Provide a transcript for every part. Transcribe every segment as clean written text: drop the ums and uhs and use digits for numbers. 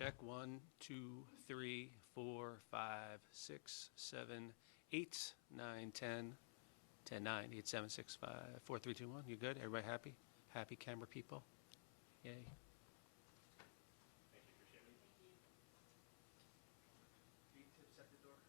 Check 1, 2, 3, 4, 5, 6, 7, 8, 9, 10, 10, 9, 8, 7, 6, 5, 4, 3, 2, 1. You good? Everybody happy? Happy camera people? Yay. Thank you, appreciate it. Tips at the door.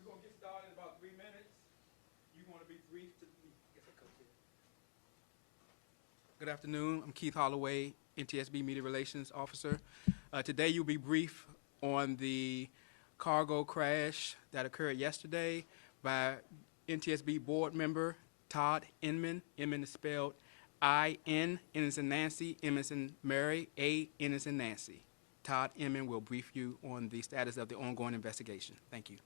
We're going to get started in about 3 minutes. You want to be brief to me? Good afternoon. I'm Keith Holloway, NTSB Media Relations Officer. Today you'll be brief on the cargo crash that occurred yesterday by NTSB board member Todd Inman. Inman is spelled I-N, N as in Nancy, M as in Mary, A, N as in Nancy. Todd Inman will brief you on the status of the ongoing investigation. Thank you.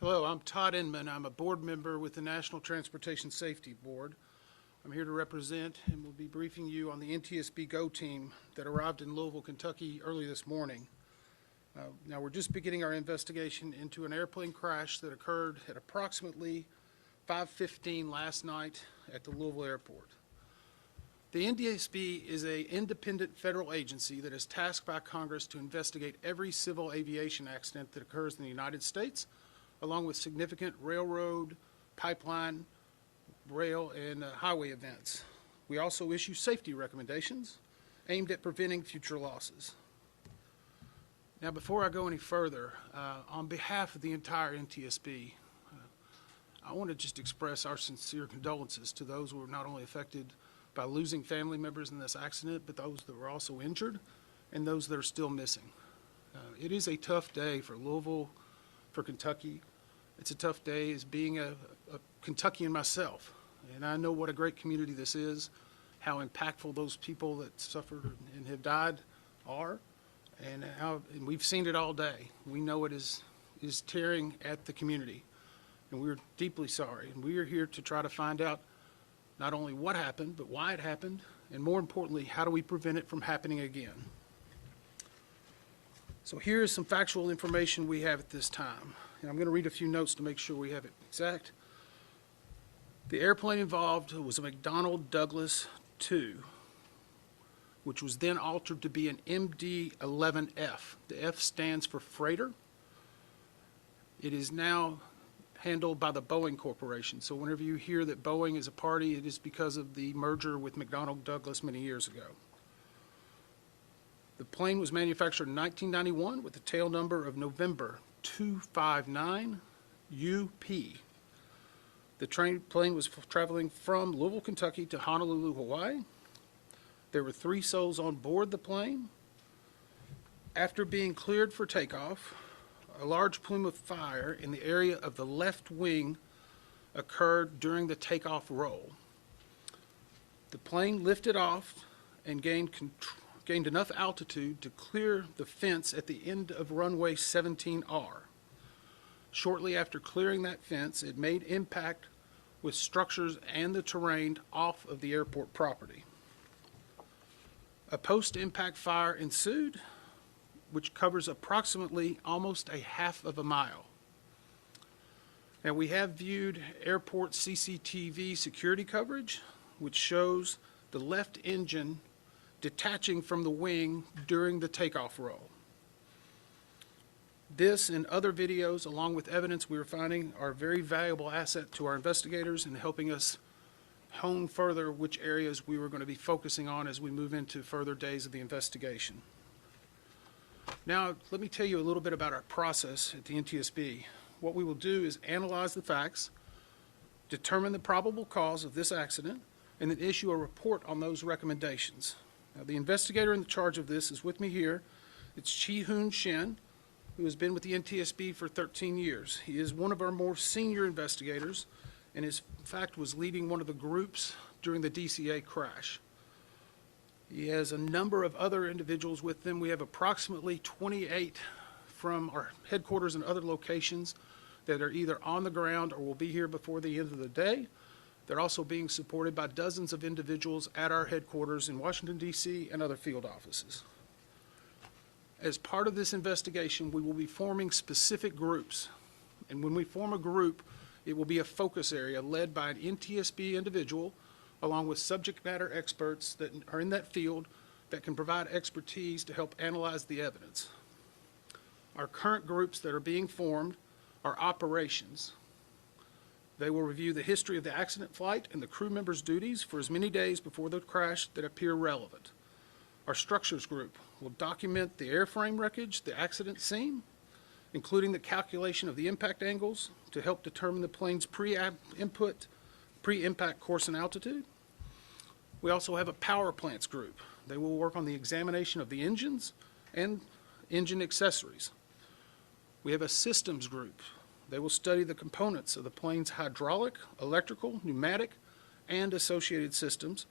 Hello, I'm Todd Inman. I'm a board member with the National Transportation Safety Board. I'm here to represent and will be briefing you on the NTSB GO team that arrived in Louisville, Kentucky early this morning. Now, we're just beginning our investigation into an airplane crash that occurred at approximately 5:15 last night at the Louisville Airport. The NTSB is an independent federal agency that is tasked by Congress to investigate every civil aviation accident that occurs in the United States, along with significant railroad, pipeline, rail, and highway events. We also issue safety recommendations aimed at preventing future losses. Now, before I go any further, on behalf of the entire NTSB, I want to just express our sincere condolences to those who were not only affected by losing family members in this accident, but those that were also injured and those that are still missing. It is a tough day for Louisville, for Kentucky. It's a tough day as being a Kentuckian myself, and I know what a great community this is, how impactful those people that suffered and have died are, and we've seen it all day. We know it is tearing at the community, and we're deeply sorry. And we are here to try to find out not only what happened, but why it happened, and more importantly, how do we prevent it from happening again? So here is some factual information we have at this time. And I'm going to read a few notes to make sure we have it exact. The airplane involved was a McDonnell Douglas II, which was then altered to be an MD-11F. The F stands for freighter. It is now handled by the Boeing Corporation. So whenever you hear that Boeing is a party, it is because of the merger with McDonnell Douglas many years ago. The plane was manufactured in 1991 with a tail number of November 259 UP. The plane was traveling from Louisville, Kentucky to Honolulu, Hawaii. There were 3 souls on board the plane. After being cleared for takeoff, a large plume of fire in the area of the left wing occurred during the takeoff roll. The plane lifted off and gained enough altitude to clear the fence at the end of runway 17R. Shortly after clearing that fence, it made impact with structures and the terrain off of the airport property. A post-impact fire ensued, which covers approximately almost a half of a mile. Now, we have viewed airport CCTV security coverage, which shows the left engine detaching from the wing during the takeoff roll. This and other videos, along with evidence we are finding, are a very valuable asset to our investigators in helping us hone further which areas we were going to be focusing on as we move into further days of the investigation. Now, let me tell you a little bit about our process at the NTSB. What we will do is analyze the facts, determine the probable cause of this accident, and then issue a report on those recommendations. Now, the investigator in charge of this is with me here. It's Chi-Hoon Shin, who has been with the NTSB for 13 years. He is one of our more senior investigators, and in fact was leading one of the groups during the DCA crash. He has a number of other individuals with them. We have approximately 28 from our headquarters and other locations that are either on the ground or will be here before the end of the day. They're also being supported by dozens of individuals at our headquarters in Washington, D.C. and other field offices. As part of this investigation, we will be forming specific groups. And when we form a group, it will be a focus area led by an NTSB individual along with subject matter experts that are in that field that can provide expertise to help analyze the evidence. Our current groups that are being formed are operations. They will review the history of the accident flight and the crew members' duties for as many days before the crash that appear relevant. Our structures group will document the airframe wreckage, the accident scene, including the calculation of the impact angles to help determine the plane's pre-impact course and altitude. We also have a power plants group. They will work on the examination of the engines and engine accessories. We have a systems group. They will study the components of the plane's hydraulic, electrical, pneumatic, and associated systems,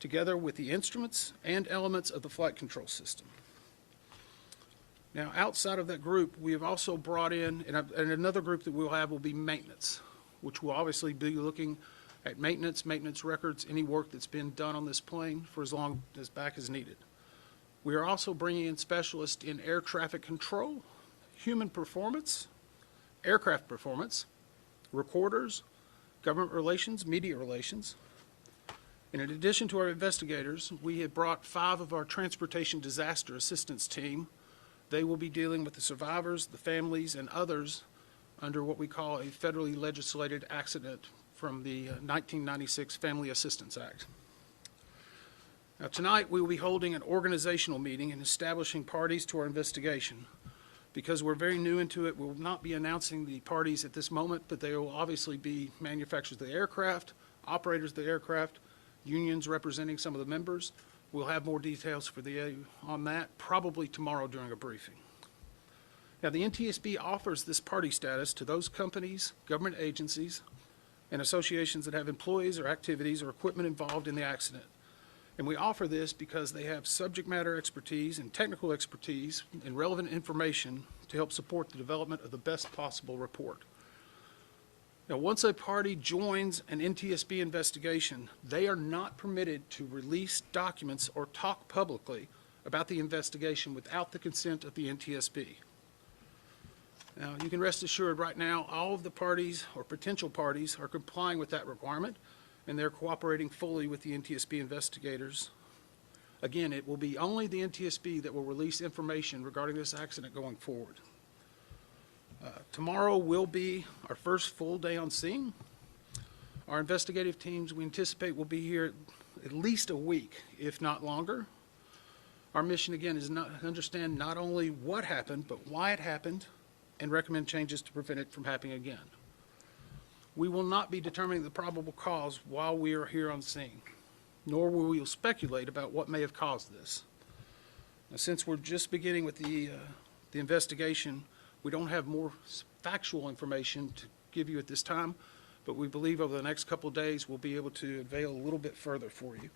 together with the instruments and elements of the flight control system. Now, outside of that group, we have also brought in, and another group that we'll have will be maintenance, which will obviously be looking at maintenance records, any work that's been done on this plane for as long as back as needed. We are also bringing in specialists in air traffic control, human performance, aircraft performance, recorders, government relations, media relations. And in addition to our investigators, we have brought 5 of our transportation disaster assistance team. They will be dealing with the survivors, the families, and others under what we call a federally legislated accident from the 1996 Family Assistance Act. Now, tonight we will be holding an organizational meeting and establishing parties to our investigation. Because we're very new into it, we will not be announcing the parties at this moment, but they will obviously be manufacturers of the aircraft, operators of the aircraft, unions representing some of the members. We'll have more details on that probably tomorrow during a briefing. Now, the NTSB offers this party status to those companies, government agencies, and associations that have employees or activities or equipment involved in the accident. And we offer this because they have subject matter expertise and technical expertise and relevant information to help support the development of the best possible report. Now, once a party joins an NTSB investigation, they are not permitted to release documents or talk publicly about the investigation without the consent of the NTSB. Now, you can rest assured right now, all of the parties or potential parties are complying with that requirement, and they're cooperating fully with the NTSB investigators. Again, it will be only the NTSB that will release information regarding this accident going forward. Tomorrow will be our first full day on scene. Our investigative teams, we anticipate, will be here at least a week, if not longer. Our mission, again, is to understand not only what happened, but why it happened, and recommend changes to prevent it from happening again. We will not be determining the probable cause while we are here on scene, nor will we speculate about what may have caused this. Now, since we're just beginning with the investigation, we don't have more factual information to give you at this time, but we believe over the next couple of days we'll be able to unveil a little bit further for you.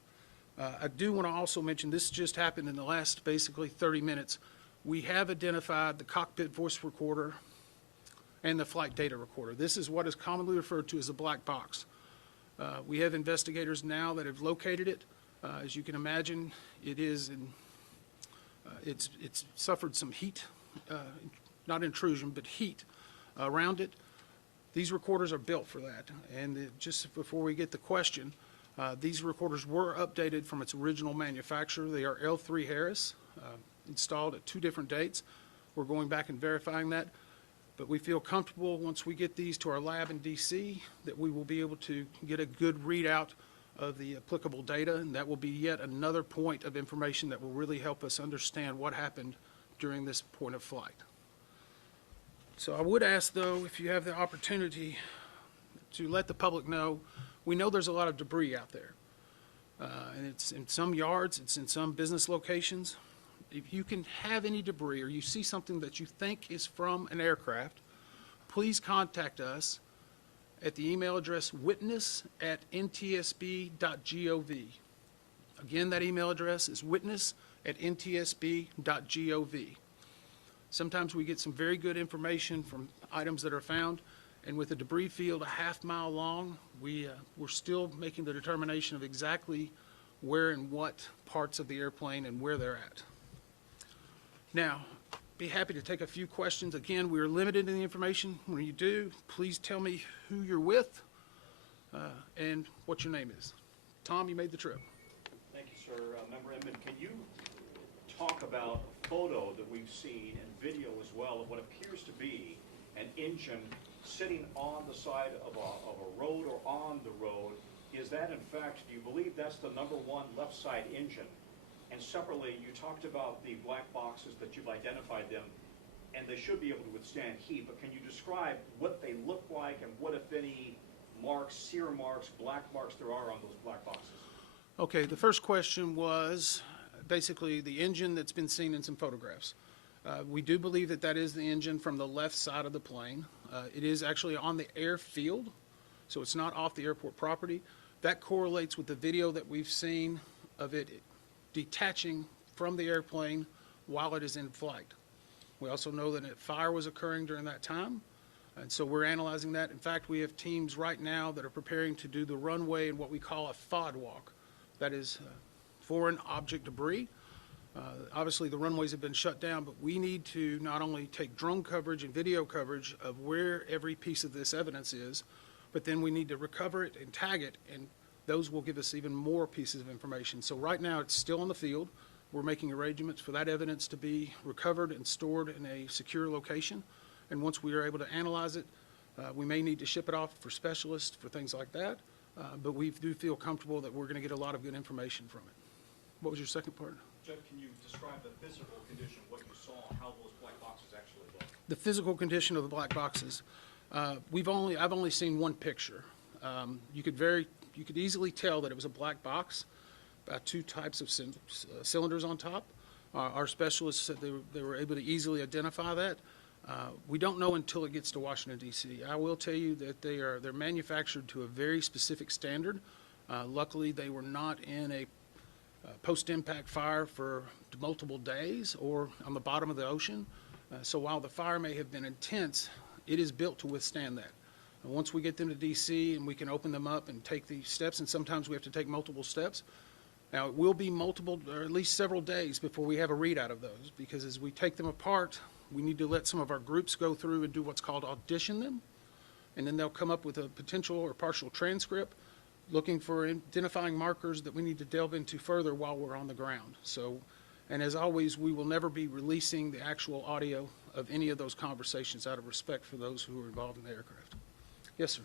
I do want to also mention this just happened in the last basically 30 minutes. We have identified the cockpit voice recorder and the flight data recorder. This is what is commonly referred to as a black box. We have investigators now that have located it. As you can imagine, it's suffered some heat, not intrusion, but heat around it. These recorders are built for that. And just before we get the question, these recorders were updated from its original manufacturer. They are L3 Harris, installed at 2 different dates. We're going back and verifying that. But we feel comfortable once we get these to our lab in DC that we will be able to get a good readout of the applicable data, and that will be yet another point of information that will really help us understand what happened during this point of flight. So I would ask, though, if you have the opportunity to let the public know, we know there's a lot of debris out there. And it's in some yards, it's in some business locations. If you can have any debris or you see something that you think is from an aircraft, please contact us at the email address witness@ntsb.gov. Again, that email address is witness@ntsb.gov. Sometimes we get some very good information from items that are found, and with a debris field a half-mile long, we're still making the determination of exactly where and what parts of the airplane and where they're at. Now, be happy to take a few questions. Again, we are limited in the information. When you do, please tell me who you're with and what your name is. Tom, you made the trip. Thank you, sir. Member Inman, can you talk about a photo that we've seen and video as well of what appears to be an engine sitting on the side of a road or on the road? Is that, in fact, do you believe that's the #1 left side engine? And separately, you talked about the black boxes that you've identified them, and they should be able to withstand heat, but can you describe what they look like and what, if any, marks, sear marks, black marks there are on those black boxes? Okay, the first question was basically the engine that's been seen in some photographs. We do believe that that is the engine from the left side of the plane. It is actually on the airfield, so it's not off the airport property. That correlates with the video that we've seen of it detaching from the airplane while it is in flight. We also know that a fire was occurring during that time, and so we're analyzing that. In fact, we have teams right now that are preparing to do the runway in what we call a FOD walk. That is foreign object debris. Obviously, the runways have been shut down, but we need to not only take drone coverage and video coverage of where every piece of this evidence is, but then we need to recover it and tag it, and those will give us even more pieces of information. So right now, it's still in the field. We're making arrangements for that evidence to be recovered and stored in a secure location. And once we are able to analyze it, we may need to ship it off for specialists for things like that. But we do feel comfortable that we're going to get a lot of good information from it. What was your second part? Jeff, can you describe the physical condition of what you saw, how those black boxes actually look? The physical condition of the black boxes. I've only seen one picture. You could easily tell that it was a black box, about two types of cylinders on top. Our specialists said they were able to easily identify that. We don't know until it gets to Washington, D.C. I will tell you that they're manufactured to a very specific standard. Luckily, they were not in a post-impact fire for multiple days or on the bottom of the ocean. So while the fire may have been intense, it is built to withstand that. And once we get them to D.C. and we can open them up and take the steps, and sometimes we have to take multiple steps. Now, it will be multiple, or at least several days before we have a readout of those, because as we take them apart, we need to let some of our groups go through and do what's called audition them, and then they'll come up with a potential or partial transcript, looking for identifying markers that we need to delve into further while we're on the ground. So, and as always, we will never be releasing the actual audio of any of those conversations out of respect for those who are involved in the aircraft. Yes, sir.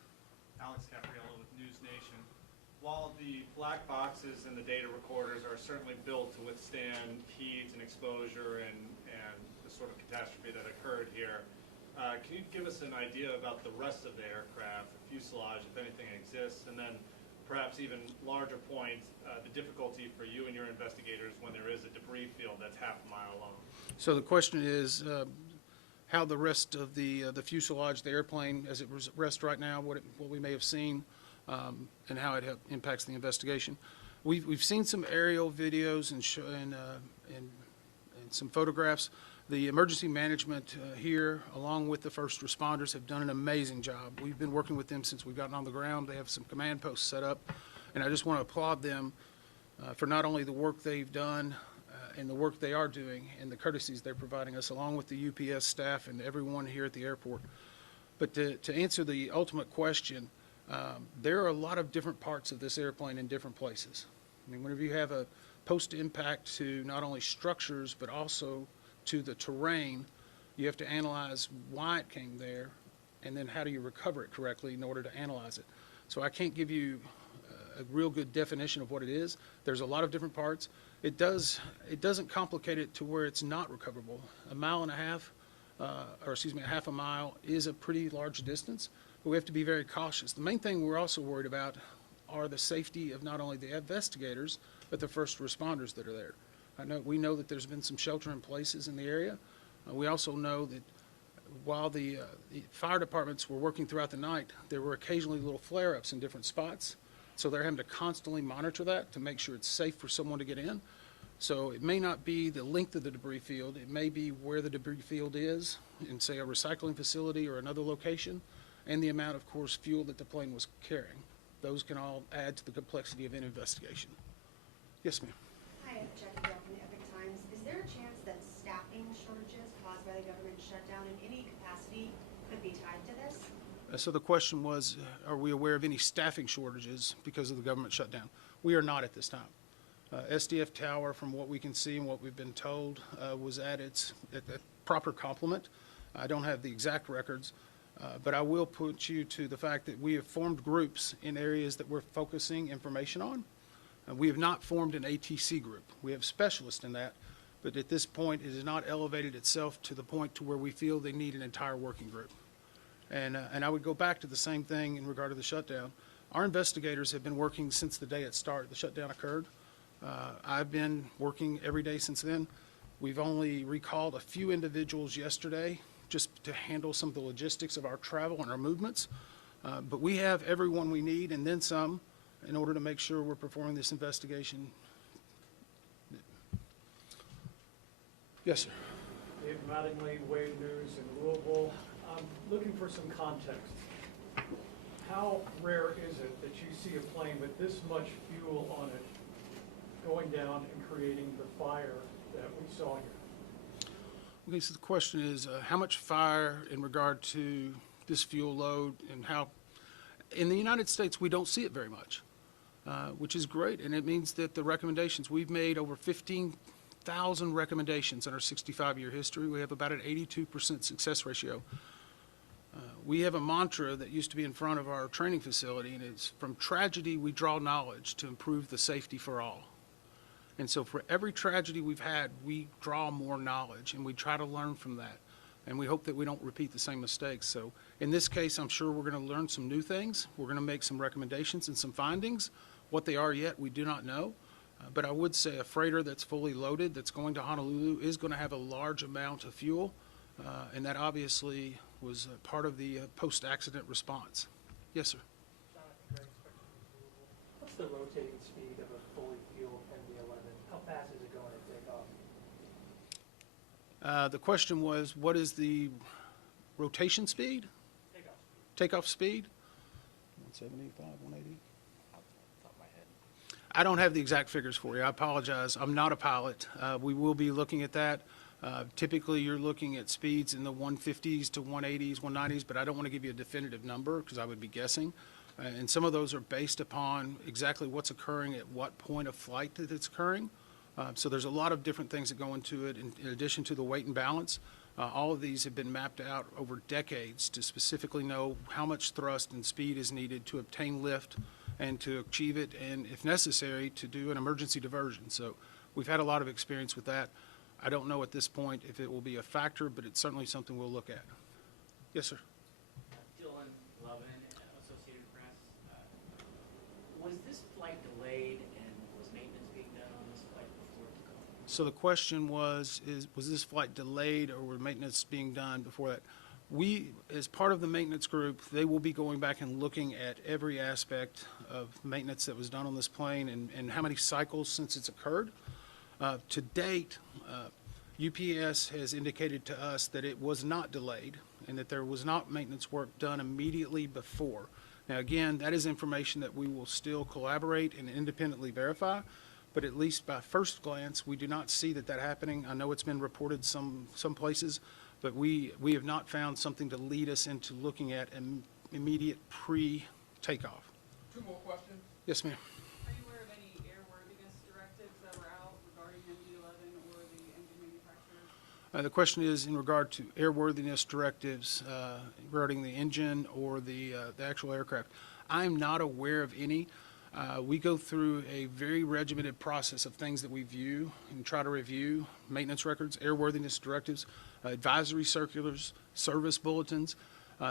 Alex Capriello with News Nation. While the black boxes and the data recorders are certainly built to withstand heat and exposure and the sort of catastrophe that occurred here, can you give us an idea about the rest of the aircraft, the fuselage, if anything exists, and then perhaps even larger point, the difficulty for you and your investigators when there is a debris field that's half a mile long? So the question is how the rest of the fuselage, the airplane, as it rests right now, what we may have seen, and how it impacts the investigation. We've seen some aerial videos and some photographs. The emergency management here, along with the first responders, have done an amazing job. We've been working with them since we've gotten on the ground. They have some command posts set up, and I just want to applaud them for not only the work they've done and the work they are doing and the courtesies they're providing us, along with the UPS staff and everyone here at the airport. But to answer the ultimate question, there are a lot of different parts of this airplane in different places. I mean, whenever you have a post-impact to not only structures but also to the terrain, you have to analyze why it came there, and then how do you recover it correctly in order to analyze it. So I can't give you a real good definition of what it is. There's a lot of different parts. It doesn't complicate it to where it's not recoverable. A mile and a half, a half a mile is a pretty large distance, but we have to be very cautious. The main thing we're also worried about are the safety of not only the investigators, but the first responders that are there. We know that there's been some shelter in places in the area. We also know that while the fire departments were working throughout the night, there were occasionally little flare-ups in different spots. So they're having to constantly monitor that to make sure it's safe for someone to get in. So it may not be the length of the debris field. It may be where the debris field is in, say, a recycling facility or another location, and the amount of course, fuel that the plane was carrying. Those can all add to the complexity of an investigation. Yes, ma'am. Hi, Jackie Bell from the Epic Times. Is there a chance that staffing shortages caused by the government shutdown in any capacity could be tied to this? So the question was, are we aware of any staffing shortages because of the government shutdown? We are not at this time. SDF Tower, from what we can see and what we've been told, was at its proper complement. I don't have the exact records, but I will put you to the fact that we have formed groups in areas that we're focusing information on. We have not formed an ATC group. We have specialists in that, but at this point, it has not elevated itself to the point to where we feel they need an entire working group. And I would go back to the same thing in regard to the shutdown. Our investigators have been working since the day it started, the shutdown occurred. I've been working every day since then. We've only recalled a few individuals yesterday just to handle some of the logistics of our travel and our movements. But we have everyone we need and then some in order to make sure we're performing this investigation. Yes, sir. Dave Mattingly, Wave News in Louisville. I'm looking for some context. How rare is it that you see a plane with this much fuel on it going down and creating the fire that we saw here? Okay, so the question is, how much fire in regard to this fuel load and how, in the United States, we don't see it very much, which is great. And it means that the recommendations, we've made over 15,000 recommendations in our 65-year history. We have about an 82% success ratio. We have a mantra that used to be in front of our training facility, and it's from tragedy, we draw knowledge to improve the safety for all. And so for every tragedy we've had, we draw more knowledge, and we try to learn from that. And we hope that we don't repeat the same mistakes. So in this case, I'm sure we're going to learn some new things. We're going to make some recommendations and some findings. What they are yet, we do not know. But I would say a freighter that's fully loaded, that's going to Honolulu, is going to have a large amount of fuel. And that obviously was part of the post-accident response. Yes, sir. What's the rotating speed of a fully fueled MD-11? How fast is it going to take off? The question was, what is the rotation speed? Takeoff speed. Takeoff speed? 175, 180? I don't have the exact figures for you. I apologize. I'm not a pilot. We will be looking at that. Typically, you're looking at speeds in the 150s to 180s, 190s, but I don't want to give you a definitive number because I would be guessing. And some of those are based upon exactly what's occurring at what point of flight that it's occurring. So there's a lot of different things that go into it in addition to the weight and balance. All of these have been mapped out over decades to specifically know how much thrust and speed is needed to obtain lift and to achieve it, and if necessary, to do an emergency diversion. So we've had a lot of experience with that. I don't know at this point if it will be a factor, but it's certainly something we'll look at. Yes, sir. Dylan Lovin, Associated Press. Was this flight delayed and was maintenance being done on this flight before it took off? So the question was this flight delayed or was maintenance being done before that? We, as part of the maintenance group, they will be going back and looking at every aspect of maintenance that was done on this plane and how many cycles since it's occurred. To date, UPS has indicated to us that it was not delayed and that there was not maintenance work done immediately before. Now, again, that is information that we will still collaborate and independently verify, but at least by first glance, we do not see that happening. I know it's been reported some places, but we have not found something to lead us into looking at an immediate pre-takeoff. Two more questions. Yes, ma'am. Are you aware of any airworthiness directives that were out regarding MD-11 or the engine manufacturers? The question is in regard to airworthiness directives regarding the engine or the actual aircraft. I'm not aware of any. We go through a very regimented process of things that we view and try to review: maintenance records, airworthiness directives, advisory circulars, service bulletins.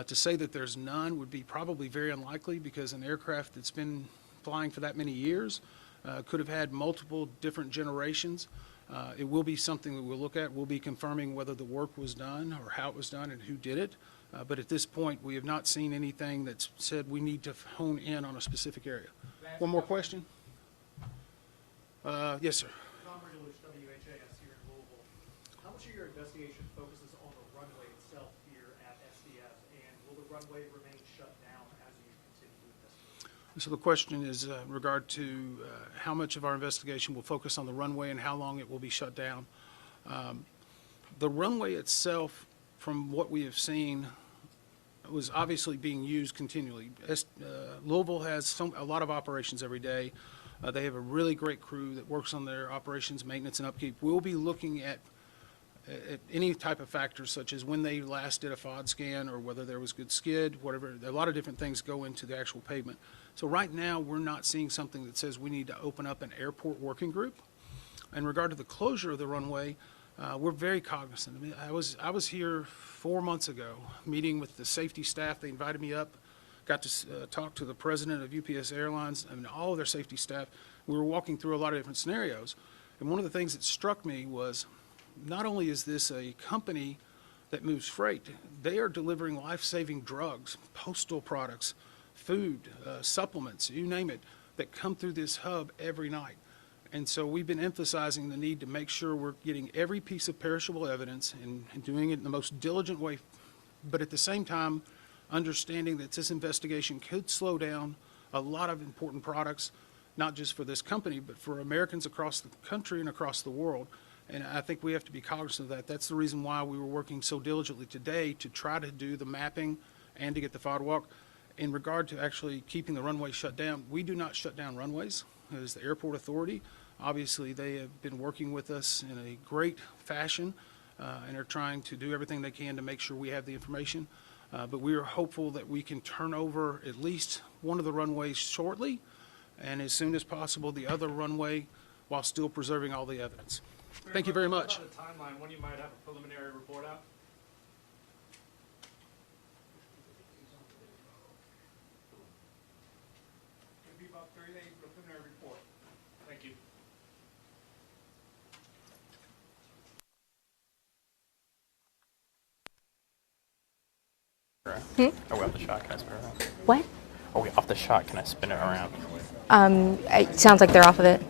To say that there's none would be probably very unlikely because an aircraft that's been flying for that many years could have had multiple different generations. It will be something that we'll look at. We'll be confirming whether the work was done or how it was done and who did it. But at this point, we have not seen anything that's said we need to hone in on a specific area. One more question? Yes, sir. Tom Regulus, WHAS here in Louisville. How much of your investigation focuses on the runway itself here at SDF, and will the runway remain shut down as you continue to investigate? So the question is in regard to how much of our investigation will focus on the runway and how long it will be shut down. The runway itself, from what we have seen, was obviously being used continually. Louisville has a lot of operations every day. They have a really great crew that works on their operations, maintenance, and upkeep. We'll be looking at any type of factors such as when they last did a FOD scan or whether there was good skid, whatever. A lot of different things go into the actual pavement. So right now, we're not seeing something that says we need to open up an airport working group. In regard to the closure of the runway, we're very cognizant. I mean, I was here 4 months ago, meeting with the safety staff. They invited me up, got to talk to the president of UPS Airlines and all of their safety staff. We were walking through a lot of different scenarios. And one of the things that struck me was not only is this a company that moves freight, they are delivering life-saving drugs, postal products, food, supplements, you name it, that come through this hub every night. And so we've been emphasizing the need to make sure we're getting every piece of perishable evidence and doing it in the most diligent way, but at the same time, understanding that this investigation could slow down a lot of important products, not just for this company, but for Americans across the country and across the world. And I think we have to be cognizant of that. That's the reason why we were working so diligently today to try to do the mapping and to get the fog walk. In regard to actually keeping the runway shut down, we do not shut down runways. It is the airport authority. Obviously, they have been working with us in a great fashion and are trying to do everything they can to make sure we have the information. But we are hopeful that we can turn over at least one of the runways shortly, and as soon as possible, the other runway, while still preserving all the evidence. Thank you very much. What about the timeline, when you might have a preliminary report out? It'll be about 30 days for the preliminary report. Thank you. Are we off the shot? Can I spin it around? What? Are we off the shot? Can I spin it around? It sounds like they're off of it.